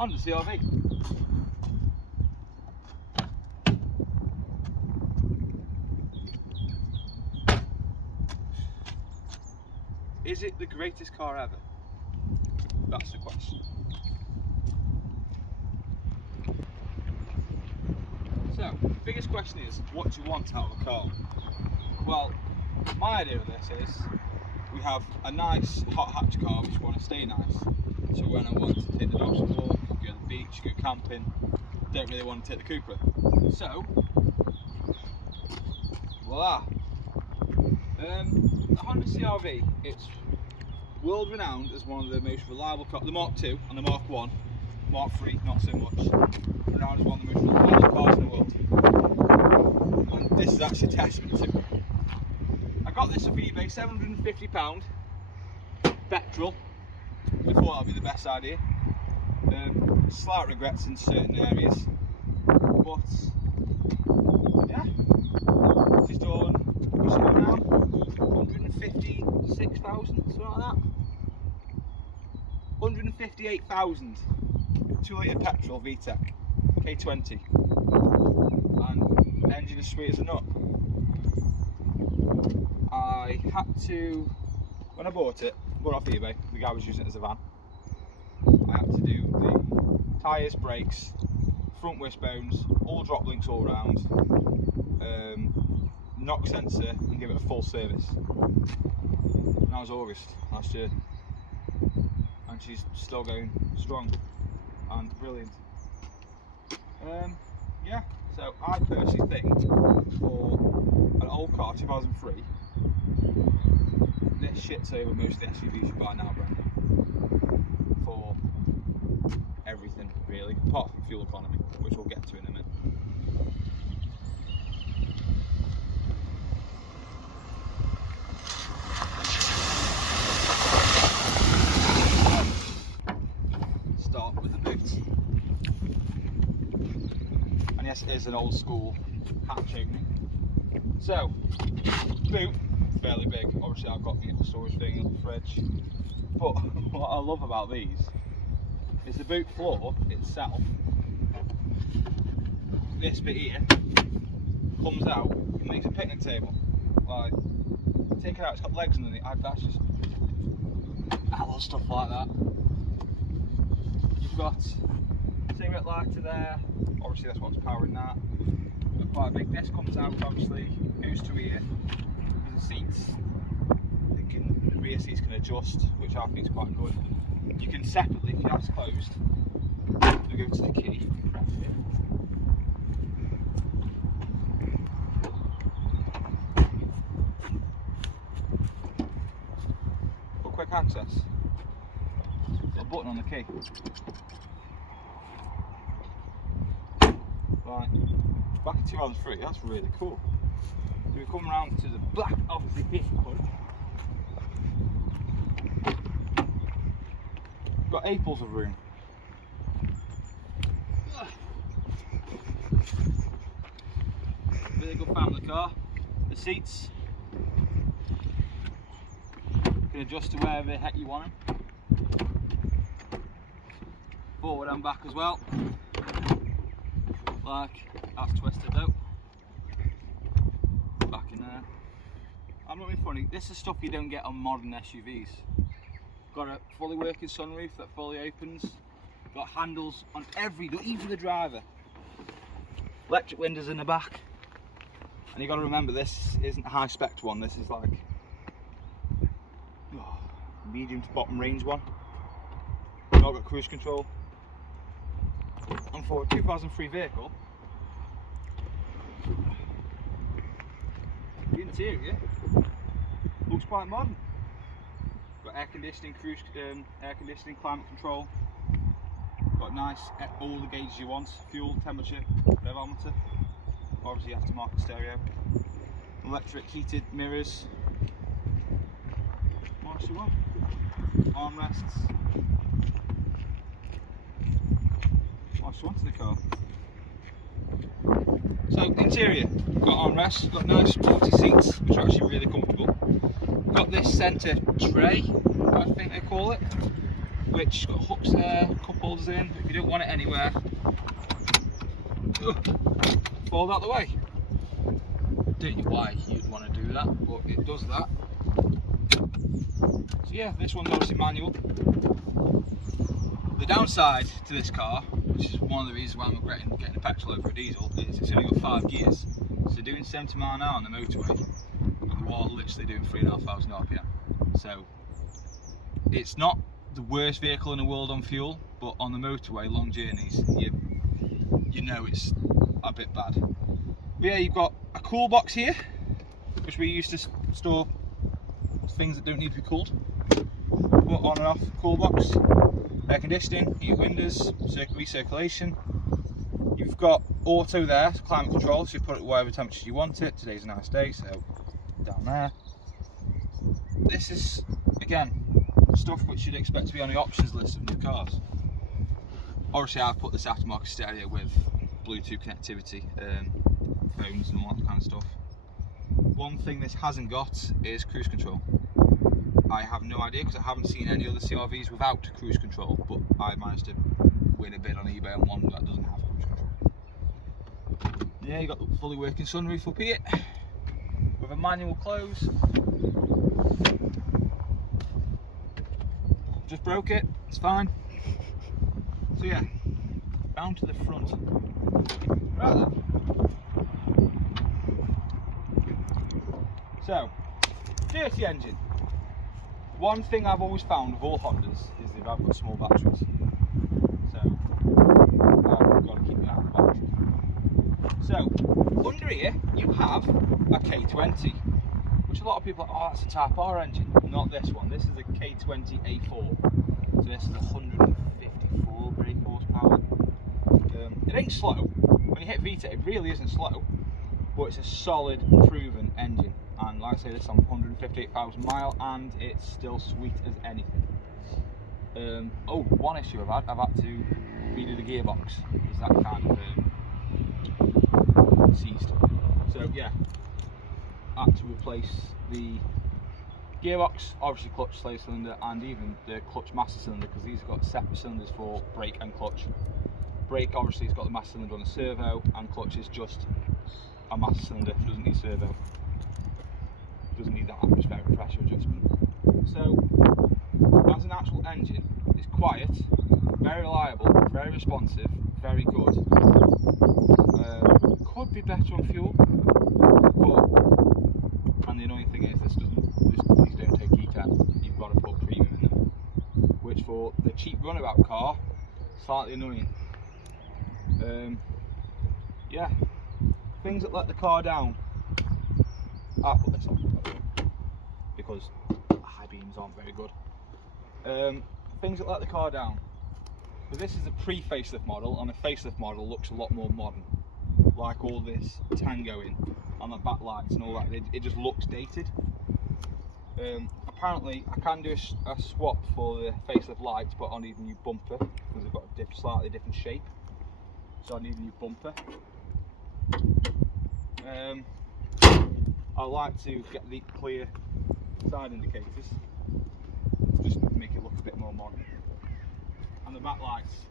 Honda CR-V. Is it the greatest car ever? That's the question. So, the biggest question is, what do you want out of a car? Well, my idea of this is, we have a nice hot hatch car which we want to stay nice. So when I want to take the dogs for a walk, go to the beach, go camping, don't really want to take the Cooper. So, voila! The Honda CR-V, it's world renowned as one of the most reliable cars. The Mark II and the Mark I, Mark III not so much, renowned as one of the most reliable cars in the world. And this is actually a testament to it. I got this off eBay, £750, petrol. I thought that would be the best idea. Slight regrets in certain areas, but yeah, she's done, what's it done now? 156,000, something like that. 158,000. 2 litre petrol VTEC, K20, and engine as sweet as a nut. I had to, when I bought it off eBay, the guy was using it as a van. I had to do the tyres, brakes, front wishbones, all drop links all round, knock sensor, and give it a full service. And that was August last year, and she's still going strong and brilliant. Yeah, so I personally think for an old car, 2003, this shits over most of the SUVs you buy now, Brendan. For everything, really, apart from fuel economy, which we'll get to in a minute. Start with the boot. And yes, it is an old school hatch opening. So, boot, fairly big. Obviously I've got the storage thing in the fridge. But what I love about these is the boot floor itself. This bit here comes out and makes a picnic table. Like, take it out, it's got legs underneath. That's just, I love stuff like that. You've got cigarette lighter there. Obviously that's what's powering that. But quite a big desk comes out, obviously, goes to here. There's the seats. The rear seats can adjust, which I think is quite good. You can separately, if your app's closed, you go to the key, press it. For quick access, there's a button on the key. Right, back in 2003, that's really cool. So we come around to the black, obviously, big punch. Got apples of room. Really good family car. The seats you can adjust to wherever the heck you want them. Forward and back as well. Like that's twisted out. Back in there. I'm not being funny. This is stuff you don't get on modern SUVs. Got a fully working sunroof that fully opens. Got handles on every door, even the driver. Electric windows in the back. And you got to remember, this isn't a high spec one. This is like medium to bottom range one. Not got cruise control. And for a 2003 vehicle, the interior looks quite modern. Got air conditioning, air conditioning, climate control. Got nice, all the gauges you want: fuel, temperature, revometer. Obviously aftermarket stereo. Electric heated mirrors. What else you want? Armrests. What else you want in the car? So interior, got armrests, got nice sporty seats, which are actually really comfortable. Got this centre tray, I think they call it. which got hooks there, cup holders in. If you don't want it anywhere, fold out the way. Don't know why you'd want to do that, but it does that. So yeah, this one's obviously manual. The downside to this car, which is one of the reasons why I'm regretting getting a petrol over a diesel, is it's only got 5 gears. So doing 70 miles an hour on the motorway, you are literally doing 3,500 RPM. So it's not the worst vehicle in the world on fuel, but on the motorway, long journeys, you know it's a bit bad. But yeah, you've got a cool box here, which we use to store things that don't need to be cooled. Put on and off cool box, air conditioning, heat windows, recirculation. You've got auto there, climate control, so you put it whatever temperature you want it. Today's a nice day, so down there. This is, again, stuff which you'd expect to be on the options list of new cars. Obviously I've put this aftermarket stereo with Bluetooth connectivity, phones and all that kind of stuff. One thing this hasn't got is cruise control. I have no idea because I haven't seen any other CRVs without cruise control, but I managed to win a bid on eBay on one that doesn't have cruise control. Yeah, you got the fully working sunroof up here with a manual close. Just broke it, it's fine. So yeah, down to the front. Right then. So, dirty engine. One thing I've always found with all Hondas is they've got small batteries. So, I've got to keep an eye on the battery. So, under here you have a K20, which a lot of people are, oh, that's a Type R engine. Not this one. This is a K20 A4. So this is 154 brake horsepower. It ain't slow. When you hit VTEC, it really isn't slow, but it's a solid, proven engine. And like I say, this on 158,000 miles, and it's still sweet as anything. Oh, one issue I've had to redo the gearbox, because that kind of seized. So yeah, I had to replace the gearbox, obviously clutch, slave cylinder, and even the clutch master cylinder, because these have got separate cylinders for brake and clutch. Brake obviously has got the master cylinder on the servo, and clutch is just a master cylinder, doesn't need servo. Doesn't need that atmospheric pressure adjustment. So, as an actual engine, it's quiet, very reliable, very responsive, very good. Could be better on fuel, but, and the annoying thing is these don't take E10, you've got to put premium in them, which for the cheap runabout car, slightly annoying. Yeah, things that let the car down. I'll put this on because high beams aren't very good. Things that let the car down. But this is a pre-facelift model, and a facelift model looks a lot more modern. Like all this tangoing on the backlights and all that, it just looks dated. Apparently, I can do a swap for the facelift lights, but I need a new bumper because they've got a slightly different shape. So I need a new bumper. I like to get the clear side indicators, just make it look a bit more modern. And the backlights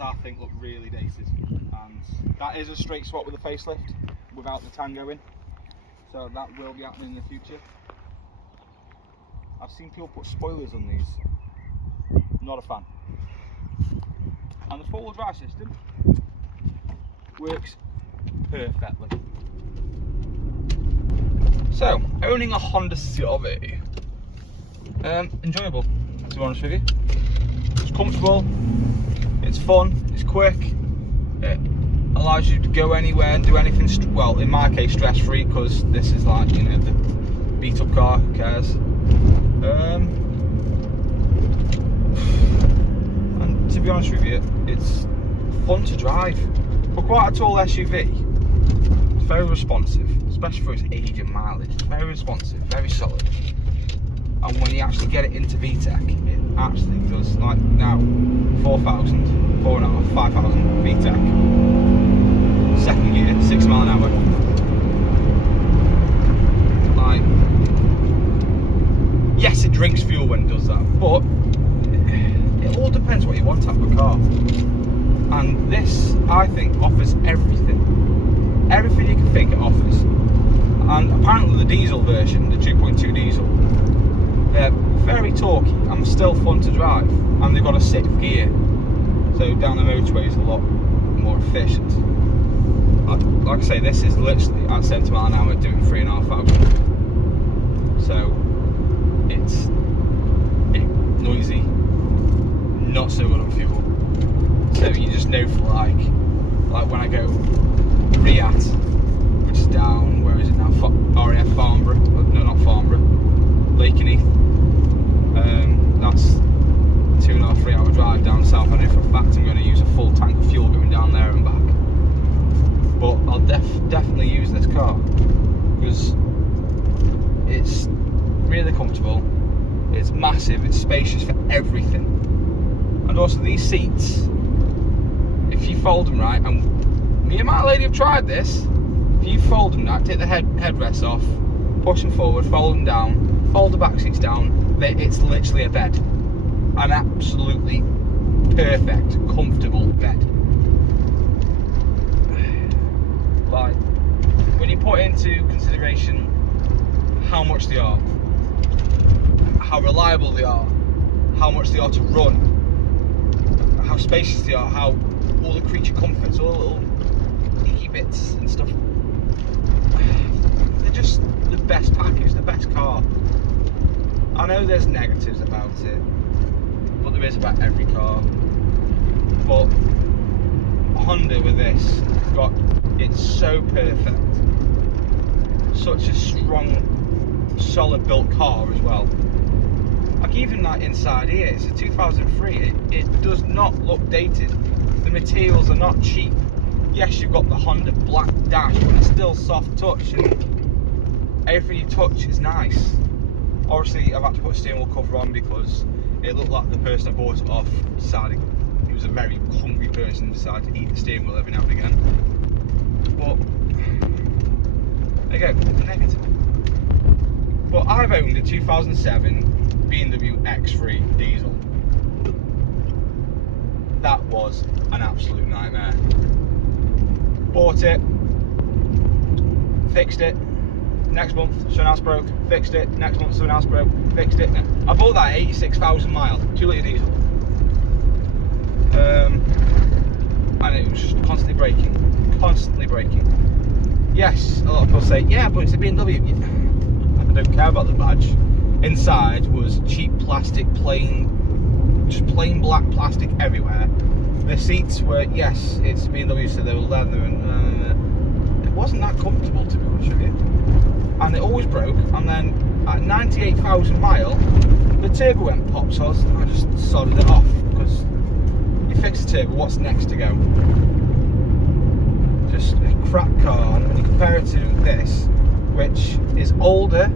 I think look really dated, and that is a straight swap with the facelift without the tango in, so that will be happening in the future. I've seen people put spoilers on these, not a fan. And the four-wheel drive system works perfectly. So, owning a Honda CR-V, enjoyable, to be honest with you. It's comfortable, it's fun, it's quick, it allows you to go anywhere and do anything, well, in my case, stress-free, because this is like, you know, the beat-up car, who cares? And to be honest with you, it's fun to drive. For quite a tall SUV, it's very responsive, especially for its age and mileage. It's very responsive, very solid. And when you actually get it into VTEC, it actually does, like now, 4,000, 4.5, 5,000 VTEC. Second gear, 6 miles an hour. Like, drinks fuel when it does that. But it all depends what you want out of a car. And this, I think, offers everything. Everything you can think it offers. And apparently the diesel version, the 2.2 diesel, they're very torquey and still fun to drive. And they've got a 6th gear. So down the motorway is a lot more efficient. Like I say, this is literally at 70 miles an hour doing 3,500. So it's noisy, not so good on fuel. So you just know for like when I go Riyadh, which is down, where is it now? RAF Farnborough, no, not Farnborough, Lakenheath. That's 2.5, 3 hour drive down south. I know for a fact I'm going to use a full tank of fuel going down there and back. But I'll definitely use this car because it's really comfortable, it's massive, it's spacious for everything. And also these seats, if you fold them right, and me and my lady have tried this, if you fold them right, take the headrests off, push them forward, fold them down, fold the back seats down, it's literally a bed. An absolutely perfect, comfortable bed. Like, when you put into consideration how much they are, how reliable they are, how much they are to run, how spacious they are, how all the creature comforts, all the little geeky bits and stuff, they're just the best package, the best car. I know there's negatives about it, but there is about every car. But Honda with this, it's so perfect. Such a strong, solid built car as well. Like even that inside here, it's a 2003, it does not look dated. The materials are not cheap. Yes, you've got the Honda black dash, but it's still soft touch and everything you touch is nice. Obviously I've had to put a steering wheel cover on because it looked like the person I bought it off decided he was a very hungry person and decided to eat the steering wheel every now and again. But there you go, negative. But I've owned a 2007 BMW X3 diesel. That was an absolute nightmare. Bought it, fixed it, next month something else broke, fixed it, next month something else broke, fixed it. I bought that at 86,000 miles, 2 litre diesel. And it was just constantly breaking. Yes, a lot of people say, yeah, but it's a BMW. I don't care about the badge. Inside was cheap plastic, just plain black plastic everywhere. The seats were, yes, it's BMW, so they were leather, and it wasn't that comfortable, to be honest with you. And it always broke, and then at 98,000 miles, the turbo went pop, so I just sodded it off, because you fix the turbo, what's next to go? Just a crap car. And when you compare it to this, which is older,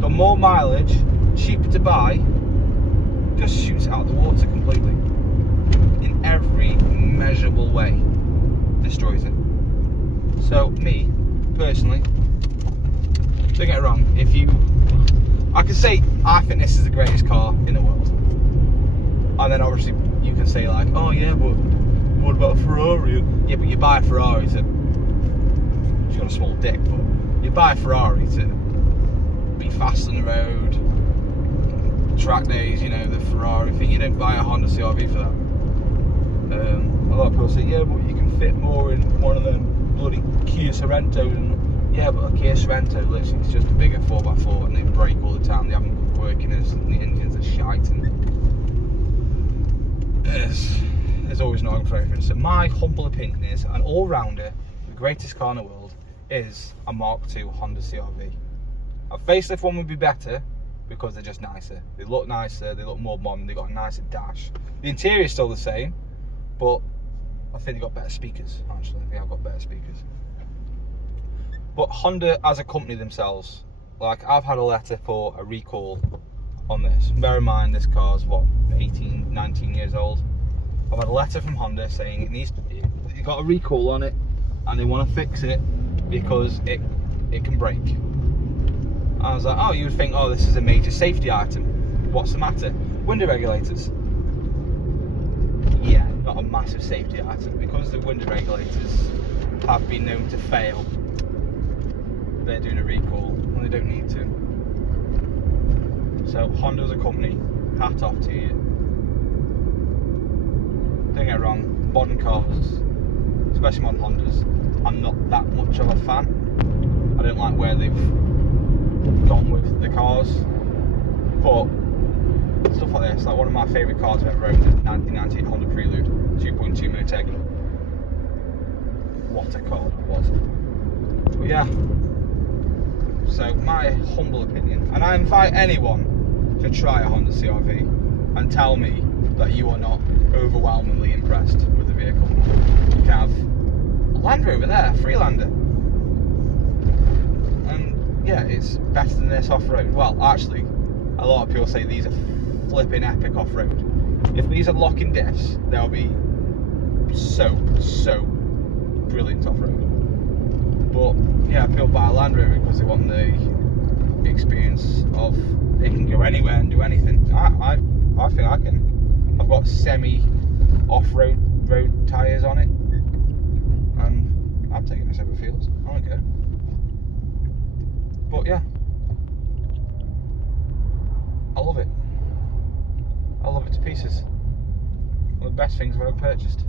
done more mileage, cheaper to buy, just shoots it out the water completely. In every measurable way, destroys it. So me, personally, don't get it wrong, I can say I think this is the greatest car in the world. And then obviously you can say like, oh yeah, but what about a Ferrari? Yeah, but you buy a Ferrari to, she's got a small dick, but you buy a Ferrari to be fast on the road, track days, you know, the Ferrari thing. You don't buy a Honda CR-V for that. A lot of people say, yeah, but you can fit more in one of them bloody Kia Sorentos. And yeah, but a Kia Sorento, literally, it's just a bigger 4x4 and they break all the time. They haven't got workiness and the engines are shite. And there's always an argument for everything. So my humble opinion is, an all-rounder, the greatest car in the world, is a Mark II Honda CR-V. A facelift one would be better because they're just nicer. They look nicer, they look more modern, they've got a nicer dash. The interior is still the same, but I think they've got better speakers, actually. They have got better speakers. But Honda as a company themselves, like, I've had a letter for a recall on this. Bear in mind, this car's, what, 18, 19 years old. I've had a letter from Honda saying it got a recall on it and they want to fix it because it can break. I was like, oh, you would think, oh, this is a major safety item. What's the matter? Window regulators. Yeah, not a massive safety item, because the window regulators have been known to fail. They're doing a recall when they don't need to. So Honda as a company, hat off to you. Don't get me wrong, modern cars, especially modern Hondas, I'm not that much of a fan. I don't like where they've gone with the cars, but stuff like this, like one of my favourite cars I've ever owned, is 1998 Honda Prelude, 2.2 Motegi. What a car that was. But yeah, so my humble opinion, and I invite anyone to try a Honda CR-V and tell me that you are not overwhelmingly impressed with the vehicle. You can have a Land Rover there, Freelander, and yeah, it's better than this off-road. Well, actually, a lot of people say these are flipping epic off-road. If these are locking diffs, they'll be so brilliant off-road. But yeah, people buy a Land Rover because they want the experience of it can go anywhere and do anything. I think I can. I've got semi off-road road tyres on it, and I'm taking this over fields. I don't care. But yeah, I love it. I love it to pieces. One of the best things I've ever purchased.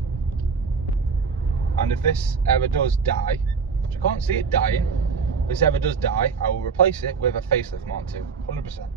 And if this ever does die, which I can't see it dying, if this ever does die, I will replace it with a facelift Mark II, 100%.